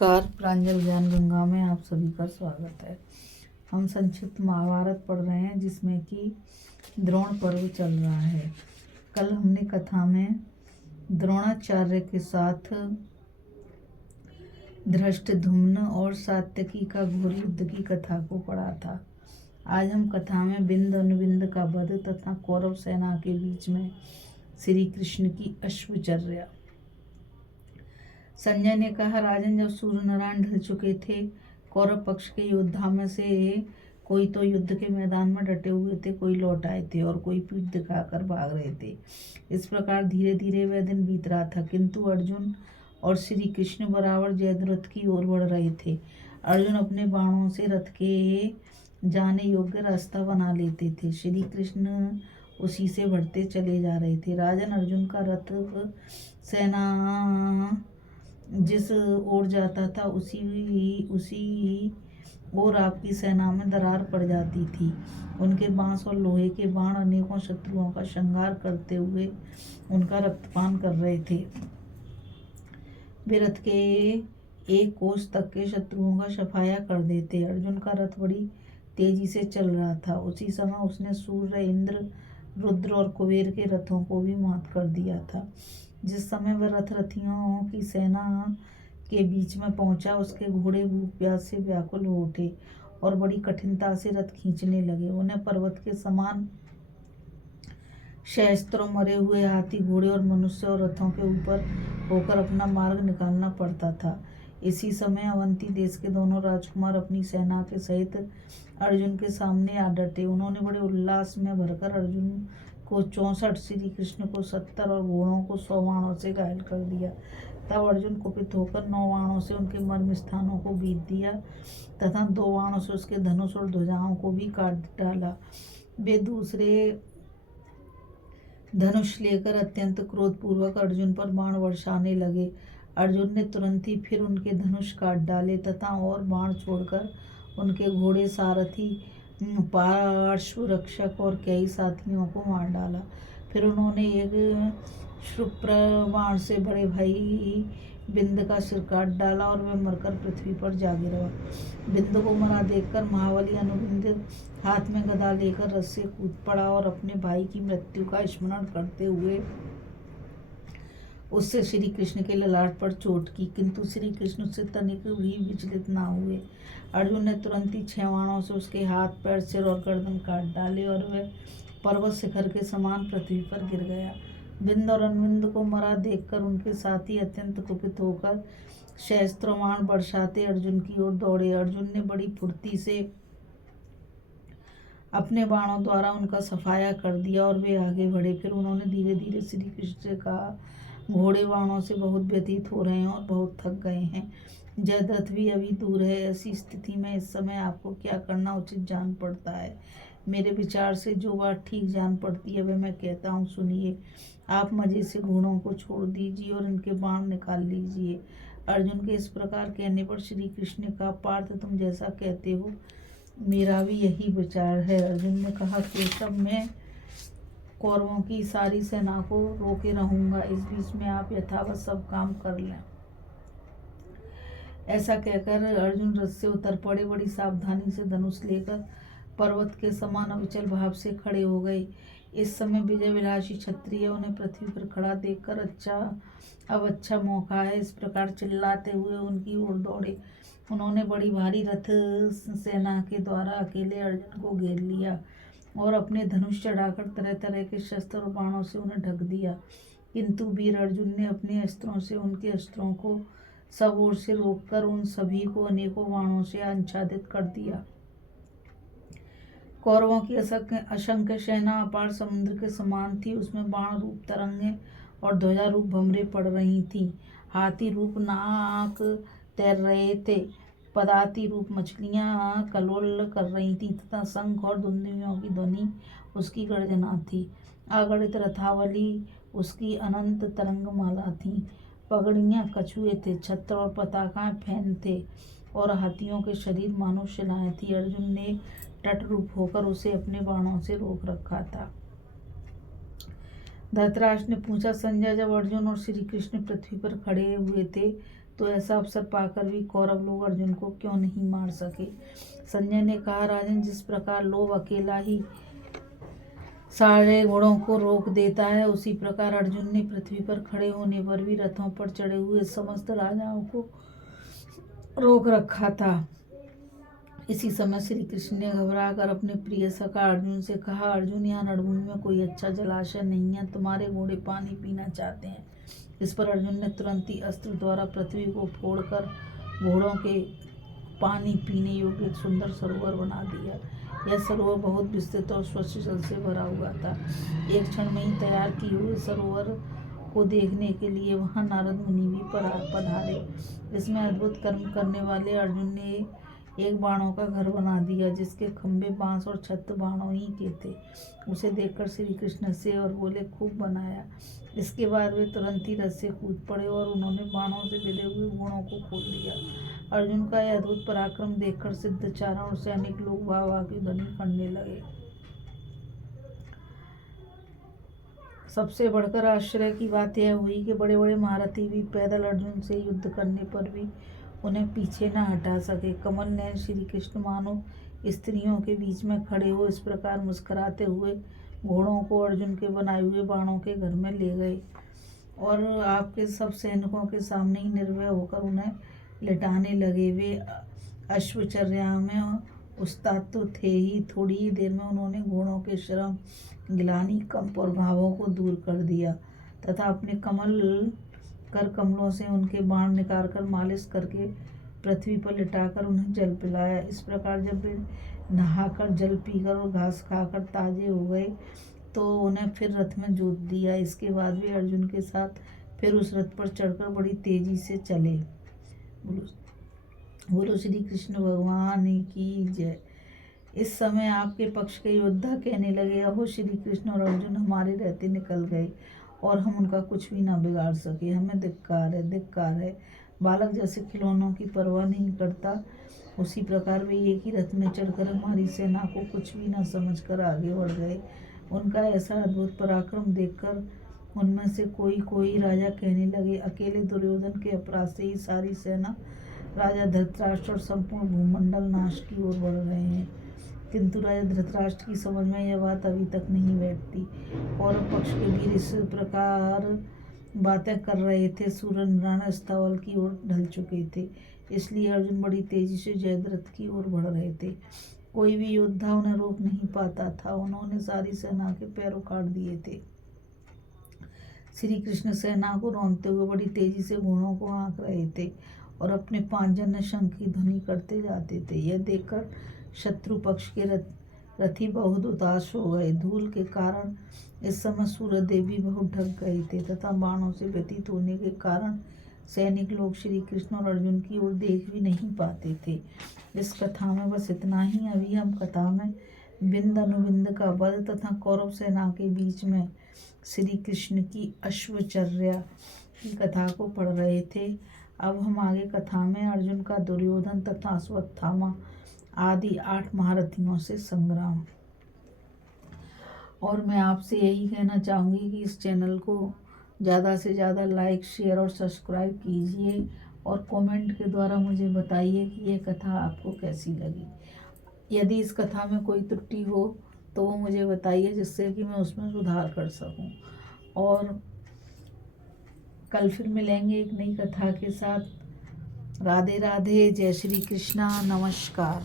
नमस्कार। प्रांजल ज्ञान गंगा में आप सभी का स्वागत है। हम संक्षिप्त महाभारत पढ़ रहे हैं जिसमें कि द्रोण पर्व चल रहा है। कल हमने कथा में द्रोणाचार्य के साथ धृष्टद्युम्न और सात्यकी का घोर युद्ध की कथा को पढ़ा था। आज हम कथा में बिंद अनुबिंद का वध तथा कौरव सेना के बीच में श्री कृष्ण की अश्वचर्या। संजय ने कहा, राजन, जब सूर्य नारायण ढल चुके थे, कौरव पक्ष के योद्धा में से कोई तो युद्ध के मैदान में डटे हुए थे, कोई लौट आए थे और कोई पीठ दिखाकर भाग रहे थे। इस प्रकार धीरे धीरे वह दिन बीत रहा था, किंतु अर्जुन और श्री कृष्ण बराबर जयद्रथ की ओर बढ़ रहे थे। अर्जुन अपने बाणों से रथ के जाने योग्य रास्ता बना लेते थे, श्री कृष्ण उसी से बढ़ते चले जा रहे थे। राजन, अर्जुन का रथ सेना जिस ओर जाता था उसी ओर आपकी सेना में दरार पड़ जाती थी। उनके बांस और लोहे के बाण अनेकों शत्रुओं का संहार करते हुए उनका रक्तपान कर रहे थे। वे रथ के एक कोस तक के शत्रुओं का सफाया कर देते। अर्जुन का रथ बड़ी तेजी से चल रहा था। उसी समय उसने सूर्य, इंद्र, रुद्र और कुबेर के रथों को भी मात कर दिया था। जिस समय वह रथियों की सेना के बीच में पहुंचा, उसके घोड़े भूख प्यास से व्याकुल हो उठे और बड़ी कठिनता से रथ खींचने लगे। उन्हें पर्वत के समान सहस्त्रों मरे हुए हाथी, घोड़े और मनुष्य और रथों के ऊपर होकर अपना मार्ग निकालना पड़ता था। इसी समय अवंती देश के दोनों राजकुमार अपनी सेना के सहित अर्जुन के सामने आ डटे। उन्होंने बड़े उल्लास में भरकर अर्जुन को 64, श्री कृष्ण को 70 और घोड़ों को 100 बाणों से घायल कर दिया। तब अर्जुन कुपित होकर 9 बाणों से उनके मर्म स्थानों को बीत दिया तथा 2 बाणों से उसके धनुष और ध्वजाओं को भी काट डाला। वे दूसरे धनुष लेकर अत्यंत क्रोधपूर्वक अर्जुन पर बाण वर्षाने लगे। अर्जुन ने तुरंत ही फिर उनके धनुष काट डाले तथा और बाण छोड़कर उनके घोड़े, सारथी, पार्श्व रक्षक और कई साथियों को मार डाला। फिर उन्होंने एक क्षुप्र बाण से बड़े भाई बिंद का सिर काट डाला और वह मरकर पृथ्वी पर जा गिरा। बिंद को मरा देखकर महाबली अनुबिंद हाथ में गदा लेकर रथ से कूद पड़ा और अपने भाई की मृत्यु का स्मरण करते हुए उससे श्री कृष्ण के ललाट पर चोट की, किंतु श्री कृष्ण उससे तनिक भी विचलित ना हुए। अर्जुन ने तुरंत ही 6 बाणों से उसके हाथ, पैर, सिर और गर्दन काट डाले और वह पर्वत शिखर के समान पृथ्वी पर गिर गया। बिंद और अनुबिंद को मरा देखकर उनके साथी अत्यंत कुपित होकर सहस्त्रों बाण बरसाते अर्जुन की ओर दौड़े। अर्जुन ने बड़ी फुर्ती से अपने बाणों द्वारा उनका सफाया कर दिया और वे आगे बढ़े। फिर उन्होंने धीरे धीरे श्री कृष्ण से कहा, घोड़े बाणों से बहुत व्यतीत हो रहे हैं और बहुत थक गए हैं। जयद्रथ भी अभी दूर है। ऐसी स्थिति में इस समय आपको क्या करना उचित जान पड़ता है? मेरे विचार से जो बात ठीक जान पड़ती है वह मैं कहता हूँ, सुनिए। आप मजे से घोड़ों को छोड़ दीजिए और इनके बाण निकाल लीजिए। अर्जुन के इस प्रकार कहने पर श्री कृष्ण ने कहा, पार्थ, तुम जैसा कहते हो मेरा भी यही विचार है। अर्जुन ने कहा, केशव, मैं कौरवों की सारी सेना को रोके रहूंगा, इस बीच में आप यथावत सब काम कर लें। ऐसा कहकर अर्जुन रथ से उतर पड़े। बड़ी सावधानी से धनुष लेकर पर्वत के समान अविचल भाव से खड़े हो गए। इस समय विजय विलासी क्षत्रिय उन्हें पृथ्वी पर खड़ा देखकर अब अच्छा मौका है, इस प्रकार चिल्लाते हुए उनकी ओर दौड़े। उन्होंने बड़ी भारी रथ सेना के द्वारा अकेले अर्जुन को घेर लिया और अपने धनुष चढ़ाकर तरह तरह के शस्त्र और बाणों से उन्हें ढक दिया, किंतु वीर अर्जुन ने अपने अस्त्रों से उनके अस्त्रों को सब ओर से रोककर उन सभी को अनेकों बाणों से आच्छादित कर दिया। कौरवों की असंख्य सेना अपार समुद्र के समान थी। उसमें बाण रूप तरंगें और ध्वजा रूप भंवरे पड़ रही थीं। हाथी रूप नाग तैर रहे थे। पदाती रूप मछलियां कलोल कर रही थीं तथा शंख और दुंदुभियों की ध्वनि उसकी गर्जना थी। अगणित रथावली उसकी अनंत तरंगमाला थी। पगड़ियां कछुए थे, छत्र और पताकाएं फैन थे और हाथियों के शरीर मानो शिलाएं थी। अर्जुन ने तट रूप होकर उसे अपने बाणों से रोक रखा था। धृतराष्ट्र ने पूछा, संजय, जब अर्जुन और श्री कृष्ण पृथ्वी पर खड़े हुए थे तो ऐसा अवसर पाकर भी कौरव लोग अर्जुन को क्यों नहीं मार सके। संजय ने कहा, राजन, जिस प्रकार लोभ अकेला ही सारे घोड़ों को रोक देता है, उसी प्रकार अर्जुन ने पृथ्वी पर खड़े होने पर भी रथों पर चढ़े हुए समस्त राजाओं को रोक रखा था। इसी समय श्री कृष्ण ने घबराकर अपने प्रिय सखा अर्जुन से कहा, अर्जुन, यहाँ रणभूमि में कोई अच्छा जलाशय नहीं है, तुम्हारे घोड़े पानी पीना चाहते हैं। इस पर अर्जुन ने तुरंत ही अस्त्र द्वारा पृथ्वी को फोड़कर घोड़ों के पानी पीने योग्य एक सुंदर सरोवर बना दिया। यह सरोवर बहुत विस्तृत और स्वच्छ जल से भरा हुआ था। एक क्षण में ही तैयार किए हुए सरोवर को देखने के लिए वहां नारद मुनि भी पधारे। इसमें अद्भुत कर्म करने वाले अर्जुन ने एक बाणों का घर बना दिया, जिसके खंभे बांस और छत बाणों ही के थे। उसे देखकर श्री कृष्ण से और बोले, खूब बनाया। इसके बाद वे तुरंत ही रथ से कूद पड़े और उन्होंने बाणों से भिड़े हुए घोड़ों को खोल दिया। अर्जुन का यह अद्भुत पराक्रम देखकर सिद्ध चारण और सैनिक लोग वाह वाह की ध्वनि करने लगे। सबसे बढ़कर आश्चर्य की बात यह हुई कि बड़े बड़े महारथी भी पैदल अर्जुन से युद्ध करने पर भी उन्हें पीछे न हटा सके। कमल नयन श्री कृष्ण मानो स्त्रियों के बीच में खड़े हो इस प्रकार मुस्कुराते हुए घोड़ों को अर्जुन के बनाए हुए बाणों के घर में ले गए और आपके सब सैनिकों के सामने ही निर्भय होकर उन्हें लिटाने लगे। वे अश्वचर्या में उस्ताद तो थे ही, थोड़ी ही देर में उन्होंने घोड़ों के श्रम, गिलानी, कंप और घावों को दूर कर दिया तथा अपने कमलों से उनके बाण निकाल कर मालिश करके पृथ्वी पर लिटाकर उन्हें जल पिलाया। इस प्रकार जब वे नहाकर, जल पीकर और घास खाकर ताजे हो गए तो उन्हें फिर रथ में जोत दिया। इसके बाद वे अर्जुन के साथ फिर उस रथ पर चढ़कर बड़ी तेजी से चले। बोलो श्री कृष्ण भगवान की जय। इस समय आपके पक्ष के योद्धा कहने लगे, अहो श्री कृष्ण और अर्जुन हमारे रहते निकल गए और हम उनका कुछ भी ना बिगाड़ सके। हमें धिक्कार है, धिक्कार है। बालक जैसे खिलौनों की परवाह नहीं करता, उसी प्रकार वे एक ही रथ में चढ़कर हमारी सेना को कुछ भी ना समझकर आगे बढ़ गए। उनका ऐसा अद्भुत पराक्रम देखकर उनमें से कोई कोई राजा कहने लगे, अकेले दुर्योधन के अपराध से ही सारी सेना, राजा धृतराष्ट्र और संपूर्ण भूमंडल नाश की ओर बढ़ रहे हैं। किंतु राजा धृतराष्ट्र की समझ में यह बात अभी तक नहीं बैठती। और पक्ष के वीर इस प्रकार बातें कर रहे थे, सूर्य नारायण स्थावल की ओर ढल चुके थे, इसलिए अर्जुन बड़ी तेजी से जयद्रथ की ओर बढ़ रहे थे। कोई भी योद्धा उन्हें रोक नहीं पाता था। उन्होंने सारी सेना के पैर उखाड़ दिए थे। श्री कृष्ण सेना को रौंदते हुए बड़ी तेजी से घोड़ों को हाँक रहे थे और अपने 5 जन शंख की ध्वनि करते जाते थे। यह देखकर शत्रु पक्ष के रथी बहुत उदास हो गए। धूल के कारण इस समय सूर्यदेव भी बहुत ढक गए थे तथा बाणों से व्यतीत होने के कारण सैनिक लोग श्री कृष्ण और अर्जुन की ओर देख भी नहीं पाते थे। इस कथा में बस इतना ही। अभी हम कथा में बिंद अनुबिंद का वध तथा कौरव सेना के बीच में श्री कृष्ण की अश्वचर्या की कथा को पढ़ रहे थे। अब हम आगे कथा में अर्जुन का दुर्योधन तथा अश्वत्थामा आदि 8 महारथियों से संग्राम। और मैं आपसे यही कहना चाहूँगी कि इस चैनल को ज़्यादा से ज़्यादा लाइक, शेयर और सब्सक्राइब कीजिए और कमेंट के द्वारा मुझे बताइए कि ये कथा आपको कैसी लगी। यदि इस कथा में कोई त्रुटि हो तो वो मुझे बताइए, जिससे कि मैं उसमें सुधार कर सकूं। और कल फिर मिलेंगे एक नई कथा के साथ। राधे राधे, जय श्री कृष्णा, नमस्कार।